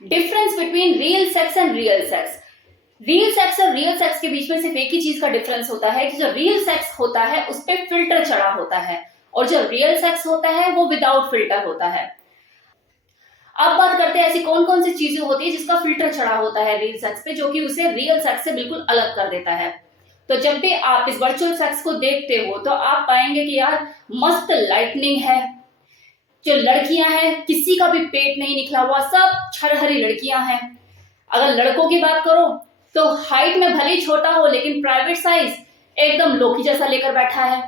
Difference between real sex and real sex. Real sex और real sex के बीच में सिर्फ एक ही चीज का डिफरेंस होता है कि जो रियल सेक्स होता है उस पर फिल्टर चढ़ा होता है और जो रियल सेक्स होता है वो विदाउट फिल्टर होता है। अब बात करते हैं ऐसी कौन कौन सी चीजें होती है जिसका फिल्टर चढ़ा होता है रियल सेक्स पे, जो कि उसे रियल सेक्स से बिल्कुल अलग कर देता है। तो जब भी आप इस वर्चुअल सेक्स को देखते हो तो आप पाएंगे कि यार मस्त लाइटनिंग है, जो लड़कियां हैं किसी का भी पेट नहीं निकला हुआ, सब छरहरी लड़कियां हैं। अगर लड़कों की बात करो तो हाइट में भले ही छोटा हो लेकिन प्राइवेट साइज एकदम लोकी जैसा लेकर बैठा है।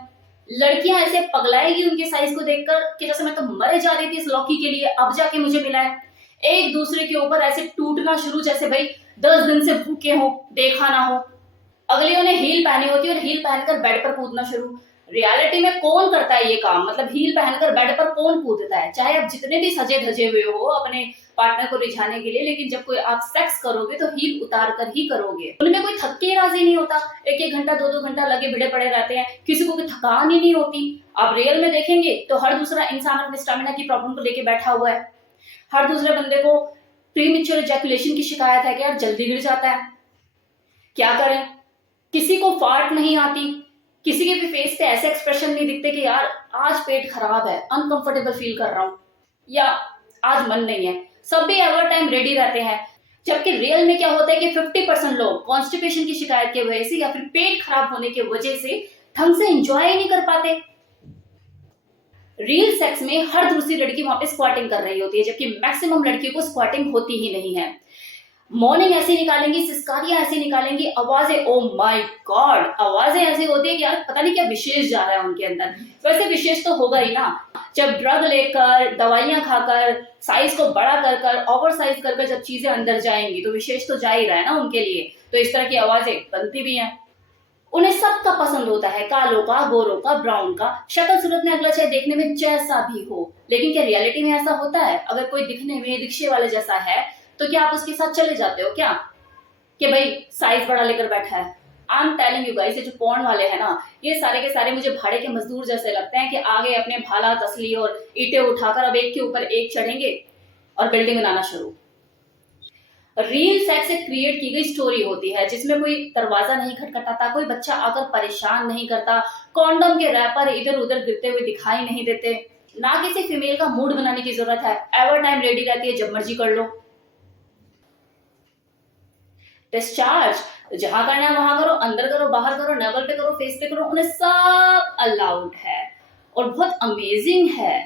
लड़कियां ऐसे पगलाएगी उनके साइज को देखकर कि जैसे मैं तो मरे जा रही थी इस लौकी के लिए, अब जाके मुझे मिला है। एक दूसरे के ऊपर ऐसे टूटना शुरू जैसे भाई 10 दिन से भूखे हो, देखा ना हो। अगलियों ने हील पहनी होती है और हील पहनकर बेड पर कूदना शुरू। रियलिटी में कौन करता है ये काम? मतलब हील पहनकर बेड पर कौन कूदता है? चाहे आप जितने भी सजे धजे हुए हो अपने पार्टनर को रिझाने के लिए, लेकिन जब कोई आप सेक्स करोगे तो हील उतार कर ही करोगे। उनमें कोई थक के राजी नहीं होता, एक एक घंटा 2 2 घंटा लगे भिड़े पड़े रहते हैं, किसी को कोई थकान ही नहीं होती। आप रियल में देखेंगे तो हर दूसरा इंसान अपने स्टेमिना की प्रॉब्लम को लेके बैठा हुआ है। हर दूसरे बंदे को प्रीमेच्योर इजैकुलेशन की शिकायत है कि यार जल्दी गिर जाता है, क्या करें? किसी को फार्ट नहीं आती, किसी के भी फेस पे ऐसे एक्सप्रेशन नहीं दिखते कि यार आज पेट खराब है, अनकंफर्टेबल फील कर रहा हूं या आज मन नहीं है। सब भी एवर टाइम रेडी रहते हैं। जबकि रियल में क्या होता है कि 50% लोग कॉन्स्टिपेशन की शिकायत की वजह से या फिर पेट खराब होने की वजह से ढंग से एंजॉय नहीं कर पाते। रियल सेक्स में हर दूसरी लड़की वहां पे स्क्वाटिंग कर रही होती है, जबकि मैक्सिमम लड़कियों को स्क्वाटिंग होती ही नहीं है। मॉर्निंग ऐसे निकालेंगी, सिस्कारियां ऐसे निकालेंगी, आवाजें, ओ माय गॉड, आवाजें ऐसी होती है कि यार पता नहीं क्या विशेष जा रहा है उनके अंदर। वैसे विशेष तो होगा ही ना, जब ड्रग लेकर, दवाइयां खाकर, साइज को बड़ा कर कर, ओवर साइज कर जब चीजें अंदर जाएंगी तो विशेष तो जा ही रहा है ना उनके लिए। तो इस तरह की आवाजें बनती भी हैं। उन्हें सबका पसंद होता है, कालों का, गोरों का, ब्राउन का, शक्ल सूरत में अगला चाहे देखने में जैसा भी हो। लेकिन क्या रियलिटी में ऐसा होता है? अगर कोई दिखने में रिक्शे वाले जैसा है तो क्या आप उसके साथ चले जाते हो क्या कि भाई साइज बड़ा लेकर बैठा है? I am telling you guys, ये जो पोर्न वाले हैं ना, ये सारे के सारे मुझे भाड़े के मजदूर जैसे लगते हैं कि आगे अपने भाला तसली और ईंटें उठाकर अब एक के ऊपर एक चढ़ेंगे और बिल्डिंग बनाना शुरू। रियल सेक्स एक क्रिएट की गई स्टोरी होती है जिसमें कोई दरवाजा नहीं खटखटाता, कोई बच्चा आकर परेशान नहीं करता, कॉन्डम के रैपर इधर उधर गिरते हुए दिखाई नहीं देते, ना किसी फीमेल का मूड बनाने की जरूरत है, एवर टाइम रेडी रहती है, जब मर्जी कर लो। डिस्चार्ज जहां करना है वहां करो, अंदर करो, बाहर करो, नेवल पे करो, फेस पे करो, उन्हें सब अलाउड है और बहुत अमेजिंग है।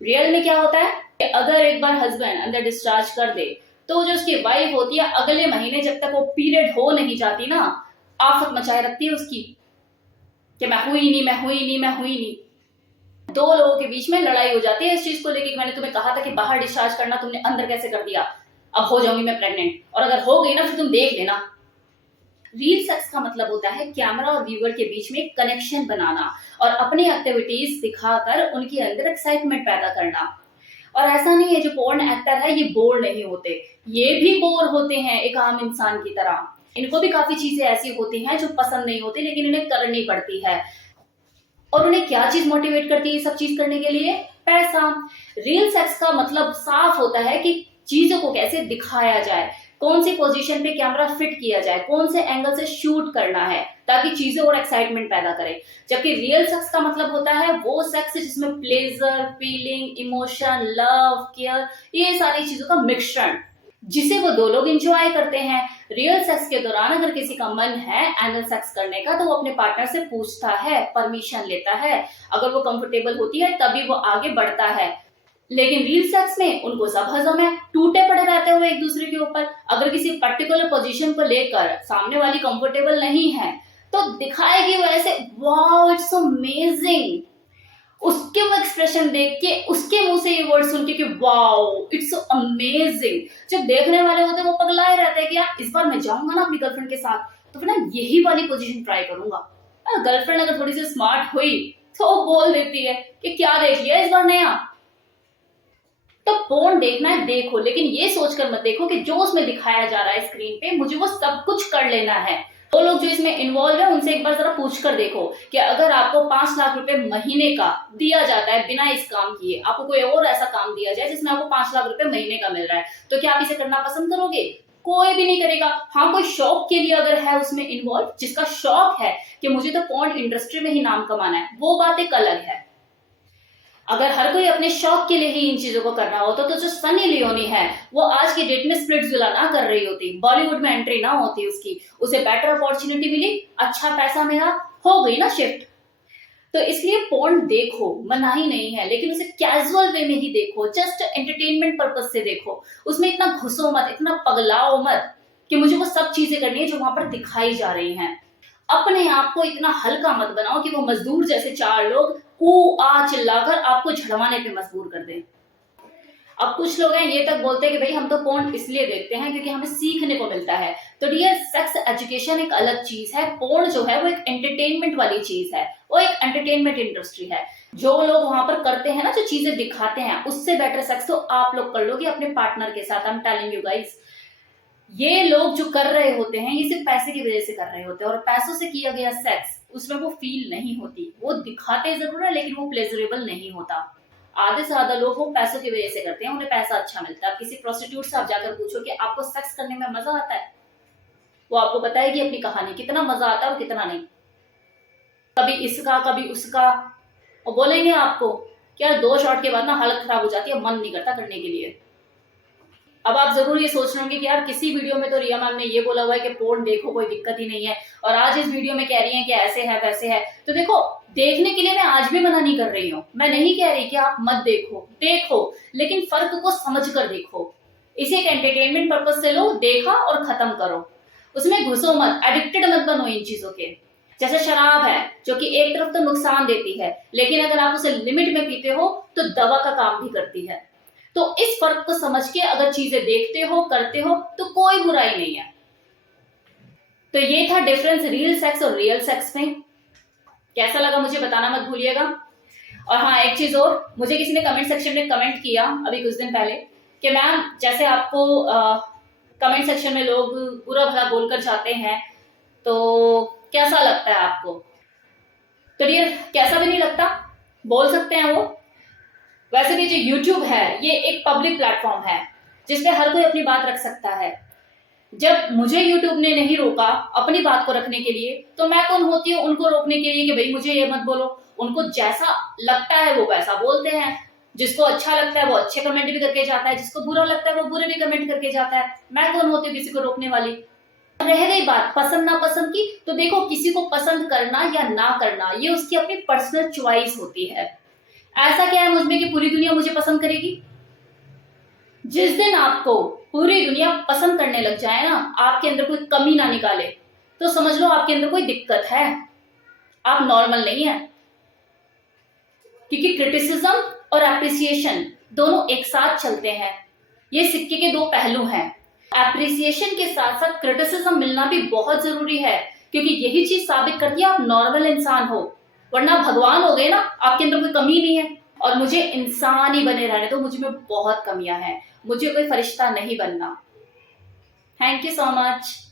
रियल में क्या होता है कि अगर एक बार हस्बैंड अंदर डिस्चार्ज कर दे तो जो उसकी वाइफ होती है अगले महीने जब तक वो पीरियड हो नहीं जाती ना, आफत मचाए रखती है उसकी कि मैं हुई नहीं, मैं हुई नहीं, मैं हुई नहीं। दो लोगों के बीच में लड़ाई हो जाती है इस चीज को लेकर कि मैंने तुम्हें कहा था कि बाहर डिस्चार्ज करना, तुमने अंदर कैसे कर दिया, अब हो जाऊंगी मैं प्रेग्नेंट, और अगर हो गई ना फिर तुम देख लेना। रियल सेक्स का मतलब होता है कैमरा और व्यूअर के बीच में कनेक्शन बनाना और अपनी एक्टिविटीज दिखाकर उनके अंदर एक्साइटमेंट पैदा करना। और ऐसा नहीं है जो पोर्न एक्टर है ये बोर नहीं होते, ये भी बोर होते हैं एक आम इंसान की तरह। इनको भी काफी चीजें ऐसी होती हैं जो पसंद नहीं होती लेकिन इन्हें करनी पड़ती है। और उन्हें क्या चीज मोटिवेट करती है ये सब चीज करने के लिए? पैसा। रियल सेक्स का मतलब साफ होता है कि चीजों को कैसे दिखाया जाए, कौन सी पोजीशन पे कैमरा फिट किया जाए, कौन से एंगल से शूट करना है ताकि चीजें और एक्साइटमेंट पैदा करे। जबकि रियल सेक्स का मतलब होता है वो सेक्स जिसमें pleasure, feeling, emotion, love, care, ये सारी चीजों का मिश्रण, जिसे वो दो लोग एंजॉय करते हैं। रियल सेक्स के दौरान अगर किसी का मन है एनल सेक्स करने का तो वो अपने पार्टनर से पूछता है, परमिशन लेता है, अगर वो कंफर्टेबल होती है तभी वो आगे बढ़ता है। लेकिन रियल सेक्स में उनको सब हजम है, टूटे पड़े रहते हुए एक दूसरे के ऊपर। अगर किसी पर्टिकुलर पोजीशन को लेकर सामने वाली कंफर्टेबल नहीं है तो दिखाएगी वो ऐसे, वाओ इट्स अमेजिंग, उसके वो एक्सप्रेशन देख के, उसके मुंह से ये वर्ड सुन के कि वाओ इट्स अमेजिंग। जब देखने वाले होते हैं वो पगलाए रहते हैं कि यार इस बार मैं जाऊंगा ना अपनी गर्लफ्रेंड के साथ तो फिर ना यही वाली पोजीशन ट्राई करूंगा। गर्लफ्रेंड अगर थोड़ी सी स्मार्ट हुई तो वो बोल देती है कि क्या देख लिया इस बार नया। तो पोर्न देखना है देखो, लेकिन ये सोचकर मत देखो कि जो उसमें दिखाया जा रहा है स्क्रीन पे मुझे वो सब कुछ कर लेना है। वो लोग जो इसमें इन्वॉल्व है उनसे एक बार जरा पूछ कर देखो कि अगर आपको 5 लाख रुपए महीने का दिया जाता है बिना इस काम किए, आपको कोई और ऐसा काम दिया जाए जिसमें आपको 5 लाख रुपए महीने का मिल रहा है, तो क्या आप इसे करना पसंद करोगे? कोई भी नहीं करेगा। हाँ, कोई शौक के लिए अगर है उसमें इन्वॉल्व, जिसका शौक है कि मुझे तो पोर्न इंडस्ट्री में ही नाम कमाना है, वो बात एक अलग है। अगर हर कोई अपने शौक के लिए ही इन चीजों को कर रहा होता तो जो सनी लियोनी है वो आज की डेट में स्प्लिट्सविला ना कर रही होती, बॉलीवुड में एंट्री ना होती उसकी, उसे बेटर अपॉर्चुनिटी मिली, अच्छा पैसा मिला, हो गई ना शिफ्ट। तो इसलिए पोर्न देखो, मना ही नहीं है, लेकिन उसे कैजुअल वे में ही देखो, जस्ट एंटरटेनमेंट पर्पज से देखो। उसमें इतना घुसो मत, इतना पगलाओ मत कि मुझे वो सब चीजें करनी है जो वहां पर दिखाई जा रही हैं। अपने आप को इतना हल्का मत बनाओ कि वो मजदूर जैसे 4 लोग ऊ आ चिल्लाकर आपको झड़वाने पे मजबूर कर दें। अब कुछ लोग हैं ये तक बोलते हैं कि भाई हम तो पोर्न इसलिए देखते हैं क्योंकि हमें सीखने को मिलता है। तो डियर, सेक्स एजुकेशन एक अलग चीज है, पोर्न जो है वो एक एंटरटेनमेंट वाली चीज है, वो एक एंटरटेनमेंट इंडस्ट्री है। जो लोग वहां पर करते हैं ना, जो चीजें दिखाते हैं, उससे बेटर सेक्स तो आप लोग कर लोगे अपने पार्टनर के साथ। I am telling you guys, ये लोग जो कर रहे होते हैं ये सिर्फ पैसे की वजह से कर रहे होते हैं, और पैसों से किया गया सेक्स उसमें वो फील नहीं होती। वो दिखाते जरूर है लेकिन वो प्लेजरेबल नहीं होता। आधे से ज्यादा लोग वो पैसों की वजह से करते हैं, उन्हें पैसा अच्छा मिलता है। किसी प्रोस्टिट्यूट से आप जाकर पूछो कि आपको सेक्स करने में मजा आता है, वो आपको बताएगी अपनी कहानी, कितना मजा आता है और कितना नहीं। कभी इसका कभी उसका, और बोलेंगे आपको क्या 2 शॉट के बाद ना हालत खराब हो जाती है, मन नहीं करता करने के लिए। अब आप जरूर ये सोच रहे होंगे कि यार किसी वीडियो में तो रिया मैम ने ये बोला हुआ है कि पोर्न देखो कोई दिक्कत ही नहीं है, और आज इस वीडियो में कह रही हैं कि ऐसे है वैसे है। तो देखो, देखने के लिए मैं आज भी मना नहीं कर रही हूँ, मैं नहीं कह रही कि आप मत देखो, देखो, लेकिन फर्क को समझ कर देखो। इसे एक एंटरटेनमेंट पर्पज से लो, देखा और खत्म करो, उसमें घुसो मत, एडिक्टेड मत बनो इन चीजों के। जैसे शराब है जो कि एक तरफ तो नुकसान देती है, लेकिन अगर आप उसे लिमिट में पीते हो तो दवा का काम भी करती है। तो इस फर्क को समझ के अगर चीजें देखते हो, करते हो, तो कोई बुराई नहीं है। तो ये था डिफरेंस रियल सेक्स और रियल सेक्स में। कैसा लगा मुझे बताना मत भूलिएगा। और हाँ, एक चीज और, मुझे किसी ने कमेंट सेक्शन में कमेंट किया अभी कुछ दिन पहले कि मैम जैसे आपको कमेंट सेक्शन में लोग बुरा भला बोलकर जाते हैं तो कैसा लगता है आपको? तो डियर, कैसा भी नहीं लगता, बोल सकते हैं वो। वैसे भी जो YouTube है ये एक पब्लिक प्लेटफॉर्म है जिसपे हर कोई अपनी बात रख सकता है। जब मुझे YouTube ने नहीं रोका अपनी बात को रखने के लिए, तो मैं कौन होती हूँ उनको रोकने के लिए कि भाई मुझे ये मत बोलो। उनको जैसा लगता है वो वैसा बोलते हैं, जिसको अच्छा लगता है वो अच्छे कमेंट भी करके जाता है, जिसको बुरा लगता है वो बुरे भी कमेंट करके जाता है। मैं कौन होती हूँ किसी को रोकने वाली? रह गई बात पसंद ना पसंद की, तो देखो, किसी को पसंद करना या ना करना ये उसकी अपनी पर्सनल चॉइस होती है। ऐसा क्या है मुझमें कि पूरी दुनिया मुझे पसंद करेगी? जिस दिन आपको पूरी दुनिया पसंद करने लग जाए ना, आपके अंदर कोई कमी ना निकाले, तो समझ लो आपके अंदर कोई दिक्कत है, आप नॉर्मल नहीं है। क्योंकि क्रिटिसिज्म और एप्रिसिएशन दोनों एक साथ चलते हैं, ये सिक्के के 2 पहलू हैं। एप्रिसिएशन के साथ साथ क्रिटिसिज्म मिलना भी बहुत जरूरी है, क्योंकि यही चीज साबित करती है आप नॉर्मल इंसान हो, वरना भगवान हो गए ना, आपके अंदर कोई कमी नहीं है। और मुझे इंसान ही बने रहने दो, मुझ में बहुत कमियां हैं, मुझे कोई फरिश्ता नहीं बनना। Thank you so much.